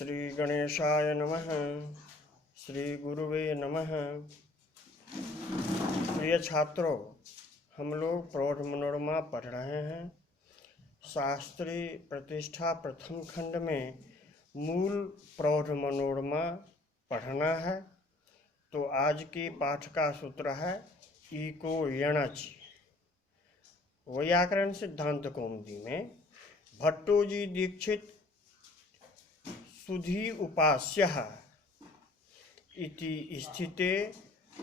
श्री गणेशाय नमः। श्री गुरुवे नमः। प्रिय छात्रों, हम लोग प्रौढ़ मनोरमा पढ़ रहे हैं। शास्त्री प्रतिष्ठा प्रथम खंड में मूल प्रौढ़ मनोरमा पढ़ना है। तो आज के पाठ का सूत्र है इको यणच। व्याकरण सिद्धांत कौमुदी में भट्टोजी दीक्षित सुधी उपास्यः इति स्थिते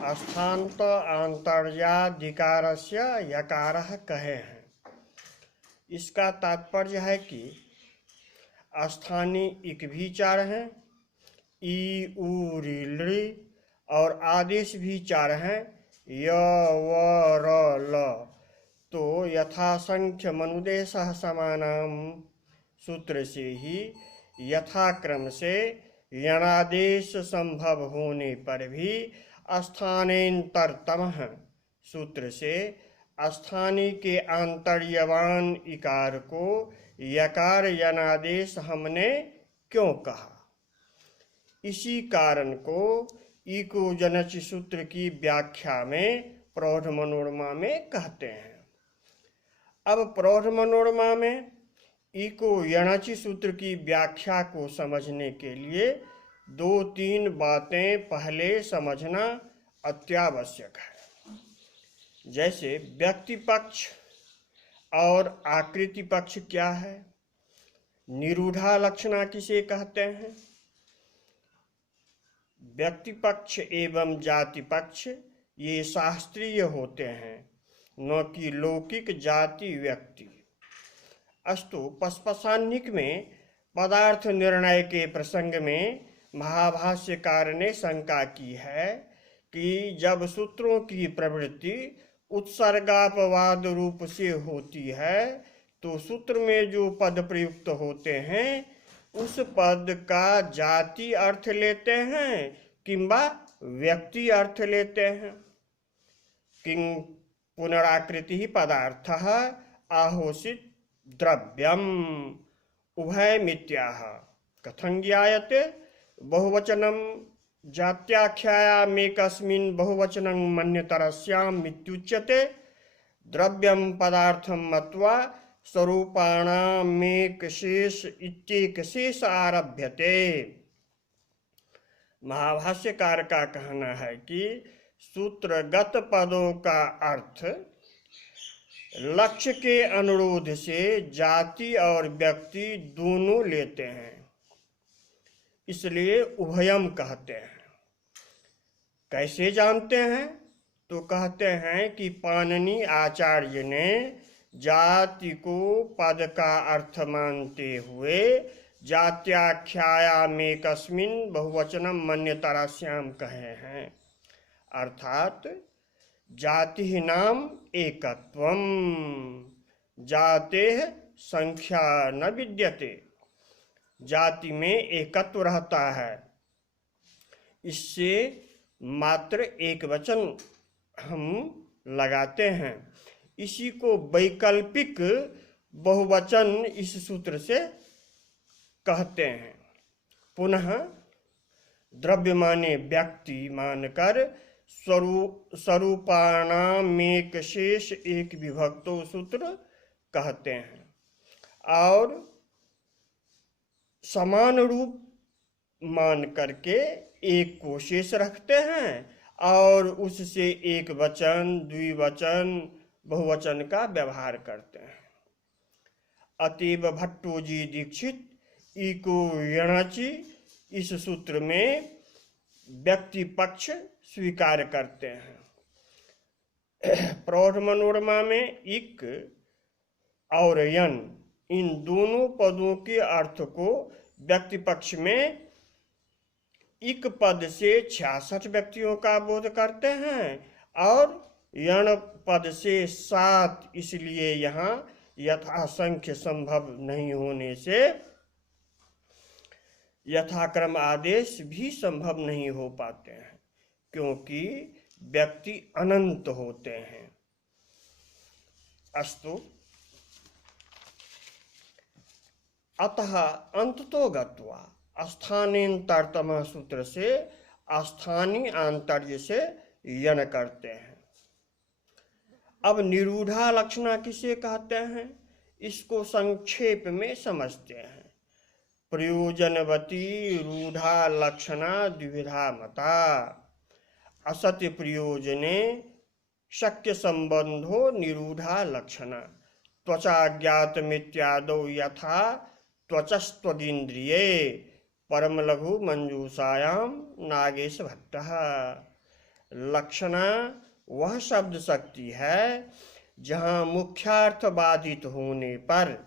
अस्थान्त आंतर्याधिकारस्य यकारः कहे हैं। इसका तात्पर्य है कि स्थानीय इक भी चार हैं, ई उ री लृ, और आदेश भी चार हैं, य व र ल। तो यथासंख्य मनुदेशः समानाम सूत्र से ही यथाक्रम से यणादेश संभव होने पर भी स्थानेन्तरतमः सूत्र से स्थानीय के आंतर्यवान इकार को यकार यणादेश हमने क्यों कहा, इसी कारण को इको जनच सूत्र की व्याख्या में प्रौढ़ मनोरमा में कहते हैं। अब प्रौढ़ मनोरमा में इको यणचि सूत्र की व्याख्या को समझने के लिए दो तीन बातें पहले समझना अत्यावश्यक है। जैसे व्यक्ति पक्ष और आकृति पक्ष क्या है, निरूढ़ा लक्षणा किसे कहते हैं। व्यक्ति पक्ष एवं जाति पक्ष ये शास्त्रीय होते हैं, न कि लौकिक जाति व्यक्ति। अस्तु पस्पशान्निक में पदार्थ निर्णय के प्रसंग में महाभाष्यकार ने शंका की है कि जब सूत्रों की प्रवृत्ति उत्सर्गापवाद रूप से होती है तो सूत्र में जो पद प्रयुक्त होते हैं उस पद का जाति अर्थ लेते हैं किंबा व्यक्ति अर्थ लेते हैं। किं पुनराकृति पदार्थः आहोषित द्रव्यम उभयमित्याह कथं ज्ञायते। बहुवचनं जात्याख्यायामेकस्मिन् बहुवचनं मन्यतरस्याम् इत्युच्यते। द्रव्यं पदार्थं मत्वा स्वरूपाणामेकशेष इत्येकशेष आरभ्यते। महाभाष्यकार का कहना है कि सूत्रगत पदों का अर्थ लक्ष्य के अनुरोध से जाति और व्यक्ति दोनों लेते हैं, इसलिए उभयम कहते हैं। कैसे जानते हैं, तो कहते हैं कि पाणिनि आचार्य ने जाति को पद का अर्थ मानते हुए जात्याख्यायामेकस्मिन् बहुवचनं मन्यतरस्याम् कहे हैं। अर्थात जाति नाम एकत्वम जातेः संख्या न विद्यते। जाति में एकत्व रहता है, इससे मात्र एक वचन हम लगाते हैं। इसी को वैकल्पिक बहुवचन इस सूत्र से कहते हैं। पुनः द्रव्य माने व्यक्ति मानकर स्वरूपाणामेकशेष एक विभक्तो सूत्र कहते हैं और समान रूप मान करके एक को शेष रखते हैं और उससे एक वचन द्विवचन बहुवचन का व्यवहार करते हैं। अतएव भट्टोजी दीक्षित इको यणचि इस सूत्र में व्यक्ति पक्ष स्वीकार करते हैं। प्रौढ़ मनोरमा में इक और यन इन दोनों पदों के अर्थ को व्यक्ति पक्ष में इक पद से 66 व्यक्तियों का बोध करते हैं और यण पद से 7, इसलिए यहाँ यथासंख्य संभव नहीं होने से यथाक्रम आदेश भी संभव नहीं हो पाते हैं, क्योंकि व्यक्ति अनंत होते हैं। अस्तु अतः अंततो गत्वा स्थानेन्तरतम सूत्र से स्थानीय आंतर्य से यन करते हैं। अब निरूढ़ा लक्षणा किसे कहते हैं, इसको संक्षेप में समझते हैं। प्रयोजनवती रूढ़ा लक्षणा द्विविधा मता, असत्य प्रयोजने शक्य संबंधो निरूढ़ा लक्षणा, त्वचा ज्ञातमित्यादौ यथा त्वचस्त्वगिन्द्रिये परम लघु मंजूषायाम नागेश भट्टः। लक्षणा वह शब्द शक्ति है जहाँ मुख्यार्थ बाधित होने पर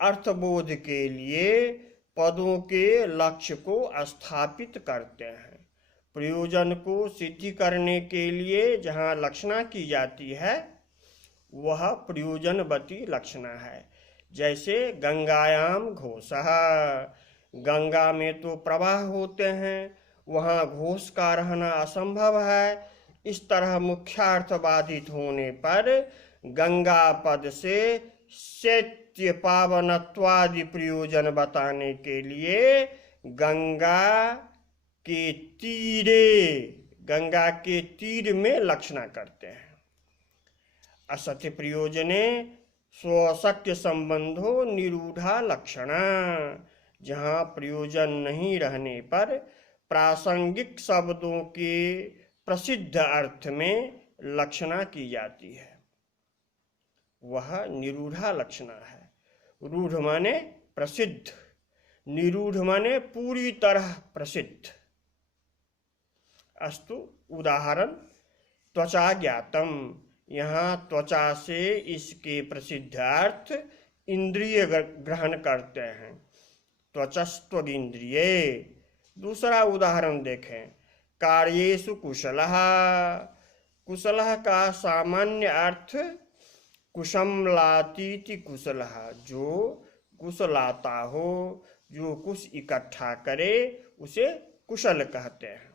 अर्थबोध के लिए पदों के लक्ष्य को स्थापित करते हैं। प्रयोजन को सिद्धि करने के लिए जहाँ लक्षणा की जाती है वह प्रयोजनवती लक्षणा है। जैसे गंगायाम घोषः, गंगा में तो प्रवाह होते हैं, वहाँ घोष का रहना असंभव है। इस तरह मुख्यार्थ बाधित होने पर गंगा पद से शैत्य पावनत्वादि प्रयोजन बताने के लिए गंगा के तीर में लक्षणा करते हैं। असत्य प्रयोजने स्वशक्य संबंधो निरूढ़ा लक्षणा, जहाँ प्रयोजन नहीं रहने पर प्रासंगिक शब्दों के प्रसिद्ध अर्थ में लक्षणा की जाती है, वह निरूढ़ा लक्षणा है। रूढ़ माने प्रसिद्ध, निरूढ़ माने पूरी तरह प्रसिद्ध। अस्तु उदाहरण, त्वचा ज्ञातम, यहाँ त्वचा से इसके प्रसिद्ध अर्थ इंद्रिय ग्रहण करते हैं, त्वचस्त्वगिन्द्रिये। दूसरा उदाहरण देखें, कार्येषु कुशलः, कुशलः का सामान्य अर्थ कुशमलातीति कुशलः, जो कुश लाता हो, जो कुश इकट्ठा करे उसे कुशल कहते हैं।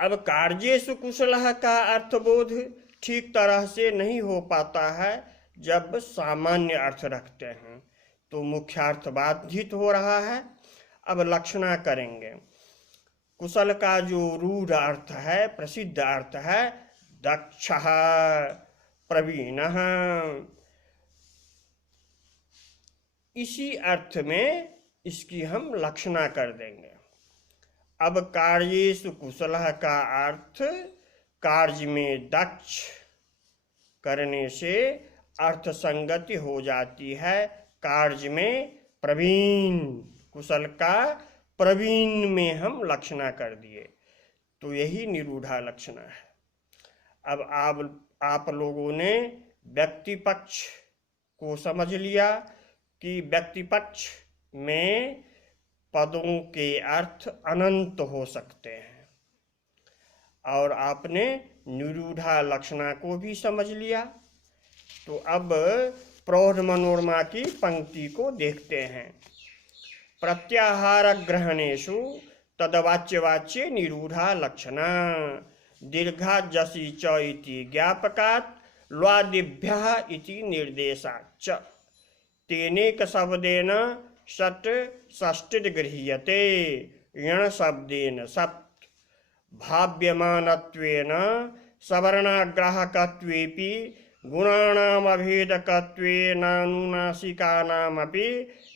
अब कार्येषु कुशलः का अर्थबोध ठीक तरह से नहीं हो पाता है जब सामान्य अर्थ रखते हैं, तो मुख्यार्थ बाधित हो रहा है। अब लक्षणा करेंगे। कुशल का जो रूढ़ अर्थ है, प्रसिद्ध अर्थ है, दक्षः, प्रवीणः, इसी अर्थ में इसकी हम लक्षणा कर देंगे। अब कार्येषु कुशलः का अर्थ कार्य में दक्ष करने से अर्थ संगति हो जाती है। कार्य में प्रवीण, कुशल का प्रवीण में हम लक्षणा कर दिए, तो यही निरूढ़ा लक्षणा है। अब आप लोगों ने व्यक्ति पक्ष को समझ लिया कि व्यक्ति पक्ष में पदों के अर्थ अनंत हो सकते हैं, और आपने निरूढ़ा लक्षणा को भी समझ लिया। तो अब प्रौढ़ मनोरमा की पंक्ति को देखते हैं। प्रत्याहार ग्रहणेषु तदवाच्यवाच्ये निरूढ़ा लक्षणा, दीर्घा जसी च इति ज्ञापकात् ल्वादिभ्यः इति निर्देशाच्च, तेनेक शब्देन षट् षष्टिर् गृह्यते, यण शब्देन सप्त, भाव्यमानत्वेन सवर्णाग्राहकत्वेपि गुणानामभेदकत्वेनानुनासिकानामपि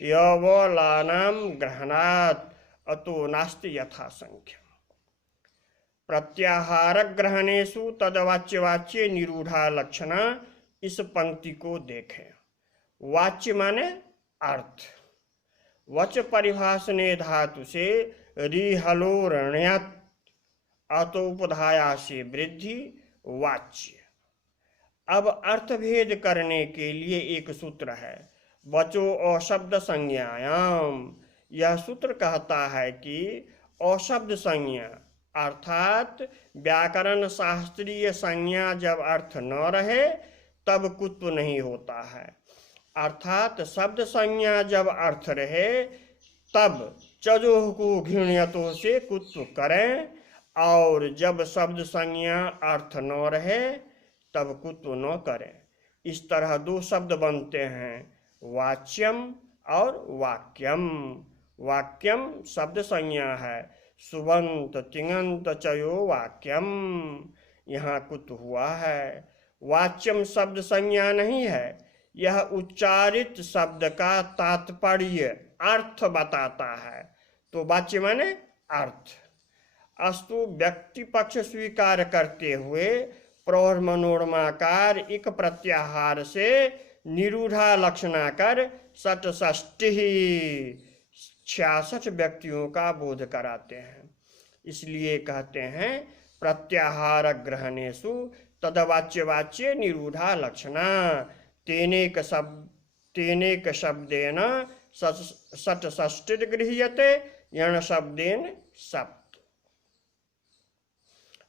यवलानां ग्रहणात्, अतो नास्ति यथा संख्यम्। प्रत्याहार ग्रहणेषु तदवाच्यवाच्ये निरूढ़ा लक्षणा, इस पंक्ति को देखें। वाच्य माने अर्थ, वच परिभाषणे धातु से रिहलोरणयत्, अतोपधाया से वृद्धि, वाच्य। अब अर्थभेद करने के लिए एक सूत्र है, वचो अशब्द संज्ञायाम। यह सूत्र कहता है कि अशब्द संज्ञा अर्थात व्याकरण शास्त्रीय संज्ञा जब अर्थ न रहे तब कुत्व नहीं होता है, अर्थात शब्द संज्ञा जब अर्थ रहे तब चजोह को घृण्यतों से कुत्व करें, और जब शब्द संज्ञा अर्थ न रहे तब कुत्व न करें। इस तरह दो शब्द बनते हैं, वाच्यम और वाक्यम। वाक्यम शब्द संज्ञा है। सुबंत तिङंत चयो वाक्यम, यहाँ कुत हुआ है। वाच्यम शब्द संज्ञा नहीं है, यह उच्चारित शब्द का तात्पर्य अर्थ बताता है। तो वाच्य माने अर्थ। अस्तु व्यक्ति पक्ष स्वीकार करते हुए प्रौढ़ मनोरमाकार एक प्रत्याहार से निरूढ़ा लक्षणा कर षट्षष्टि 66 व्यक्तियों का बोध कराते हैं। इसलिए कहते हैं प्रत्याहार ग्रहणेषु तदवाच्य वाच्य निरूढ़ा लक्षणा तेनेक शब्देन षट्षष्टिर् गृह्यते यण शब्देन सप्त।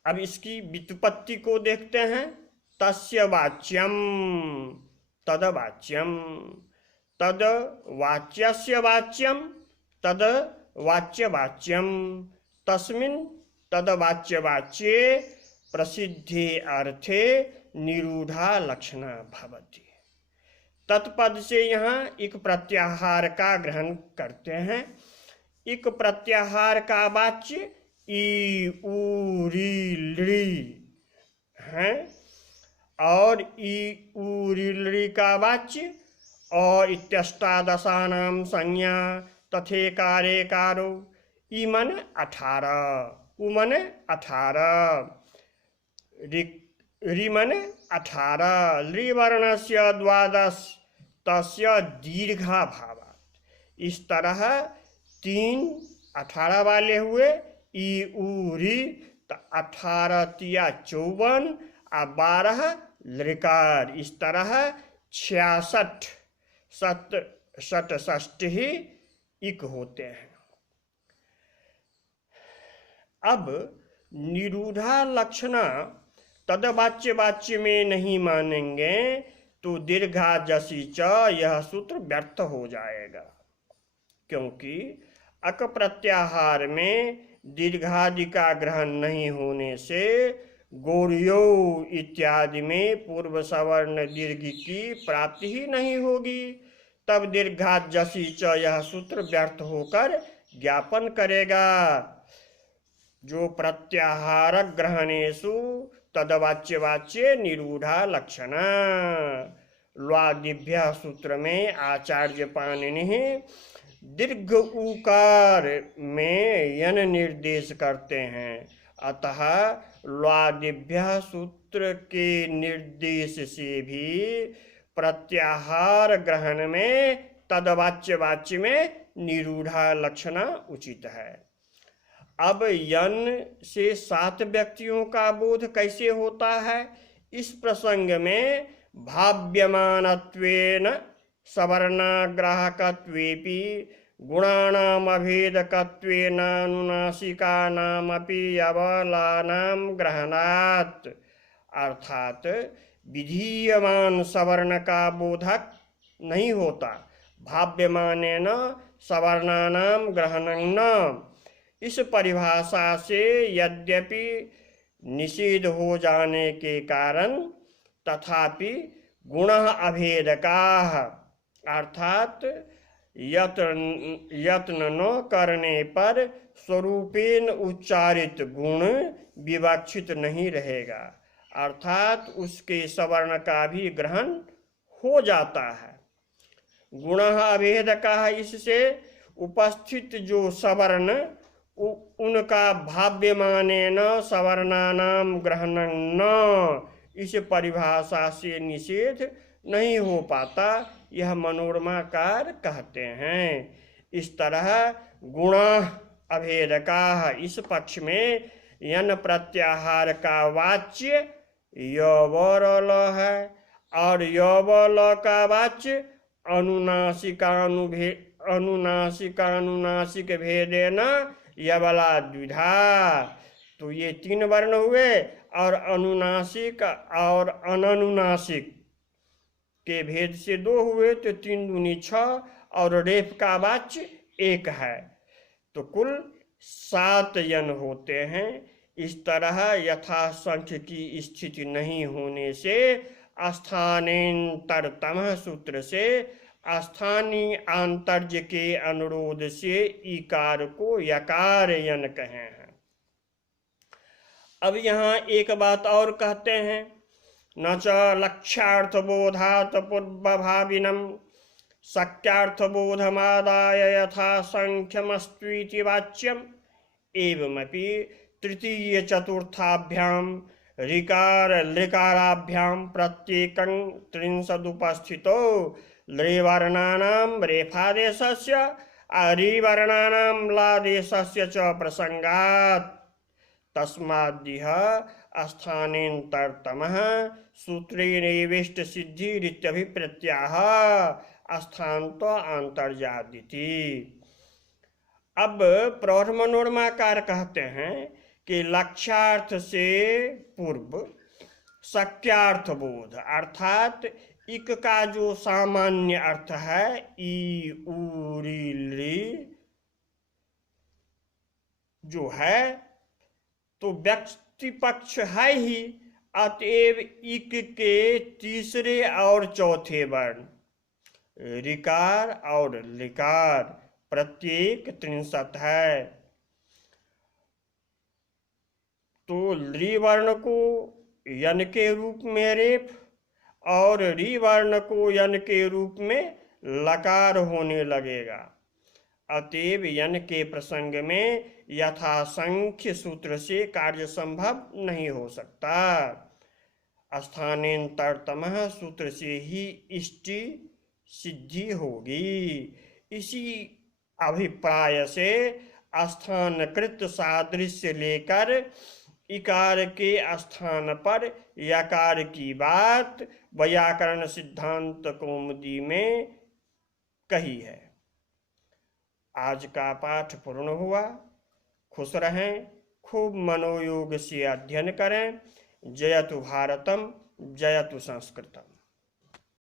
अब इसकी व्युत्पत्ति को देखते हैं। तस्य वाच्यम तद वाच्यम, तद वाच्यस्य वाच्यम तद वाच्य वाच्यम, तस्मिन् तद वाच्य वाच्ये प्रसिद्धे अर्थे निरूढ़ा लक्षणा भवति। तत्पद से यहाँ एक प्रत्याहार का ग्रहण करते हैं। एक प्रत्याहार का वाच्य ई उ री लृ है और ई उ री लृ का वाच्य और इत्यष्टादशानां संज्ञा तथेकारे कारो। ई मन 18, उ मन 18, रि मन 18, लृ वर्णस्य 12 तस्य दीर्घा भावात्। इस तरह 3 18 वाले हुए। ई उ री 18 तिया 54 और 12 लृकार। इस तरह 66 षट्षष्टि ही इक होते हैं। अब निरूढ़ा लक्षणा तदवाच्य वाच्य में नहीं मानेंगे तो दीर्घा जसी च यह सूत्र व्यर्थ हो जाएगा, क्योंकि अक प्रत्याहार में दीर्घादि का ग्रहण नहीं होने से गोर्यो इत्यादि में पूर्व सवर्ण दीर्घ की प्राप्ति ही नहीं होगी। तब दीर्घा जसी च यह सूत्र व्यर्थ होकर ज्ञापन करेगा। जो प्रत्याहार ग्रहणेषु तदवाच्य वाच्य निरूढ़ा लक्षणा। ल्वादिभ्य सूत्र में आचार्य पाणिनि दीर्घ उकार में यन निर्देश करते हैं। अतः ल्वादिभ्य सूत्र के निर्देश से भी प्रत्याहार ग्रहण में तदवाच्य वाच्य में निरूढ़ा लक्षणा उचित है। अब यन से 7 व्यक्तियों का बोध कैसे होता है? इस प्रसंग में भाव्यमानत्वेन सवर्णाग्राहकत्वेपि गुणानामभेदकत्वेनानुनासिकानामपि अबलानां ग्रहणात्, अर्थात विधीयमान सवर्ण का बोधक नहीं होता। भाव्यमानेन सवर्णानां ग्रहणं न। इस परिभाषा से यद्यपि निषेध हो जाने के कारण तथापि गुण अभेदकाः, अर्थात यत्न न करने पर स्वरूपेण उच्चारित गुण विवक्षित नहीं रहेगा, अर्थात उसके सवर्ण का भी ग्रहण हो जाता है। गुण अभेदकाः, इससे उपस्थित जो सवर्ण उनका भाव्यमानेन सवर्णानां ग्रहणं न, इस परिभाषा से निषेध नहीं हो पाता, यह मनोरमाकार कहते हैं। इस तरह गुण अभेदकाः इस पक्ष में यन प्रत्याहार का वाच्य यवरल है और यवल का वाच्य अनुनासिकानुनासिक भेदेन यवला द्विधा। तो ये 3 वर्ण हुए और अनुनासिक और अननुनासिक के भेद से 2 हुए, तो 3 दूनी 6 और रेफ का वाच्य 1 है, तो कुल 7 यन होते हैं। इस तरह यथासंख्य की स्थिति नहीं होने से स्थानेन्तरतम सूत्र से स्थानीय आंतर्य के अनुरोध से ईकार को यकार यन कहे हैं। अब यहाँ एक बात और कहते हैं, न च लक्ष्यार्थबोधात् पूर्वभाविनं शक्यार्थबोधमादाय यथा संख्यमस्त्वीति वाच्यम् एवमपि तृतीय चतुर्थाभ्यां ऋकार लृकाराभ्यां प्रत्येकं त्रिंशदुपस्थितो लृवर्णानां रेफादेशस्य अरिवर्णानां लादेशस्य च प्रसंगात् तस्माद्दिह स्थानेन्तरतमः सूत्रेणेवेष्ट सिद्धिरित्यभिप्रत्याह स्थानतो अंतर्जादिति। अब प्रौढ़ मनोरमाकार कहते हैं कि लक्ष्यार्थ से पूर्व शक्यार्थ बोध अर्थात इक का जो सामान्य अर्थ है ई उ री ली जो है तो व्यक्ति पक्ष है ही, अतएव इक के तीसरे और चौथे वर्ण ऋकार और लिकार प्रत्येक 63 है। तो ली वर्ण को यन के रूप में रेफ और री वर्ण को यन के रूप में लकार होने लगेगा। अतएव यन के प्रसंग में यथासंख्य सूत्र से कार्य संभव नहीं हो सकता। स्थानेन्तरतमः सूत्र से ही इष्टि सिद्धि होगी। इसी अभिप्राय से स्थानकृत सादृश्य लेकर इकार के स्थान पर यकार की बात व्याकरण सिद्धांत कौमुदी में कही है। आज का पाठ पूर्ण हुआ। खुश रहें, खूब मनोयोग से अध्ययन करें। जयतु भारतम, जयतु संस्कृतम।